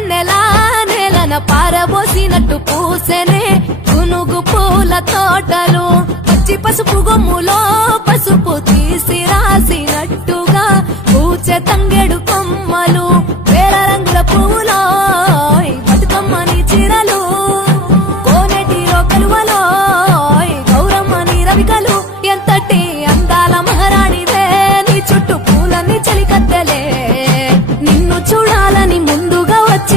వెన్నెలా నేలన పారబోసినట్టు పూసెనే గునుగు పూల తోటలు పచ్చి పసుపు గొమ్ములో పసుపు తీసి రాసినట్టుగా పూచె తంగెడు కొమ్మలు వేల రంగుల పువ్వులో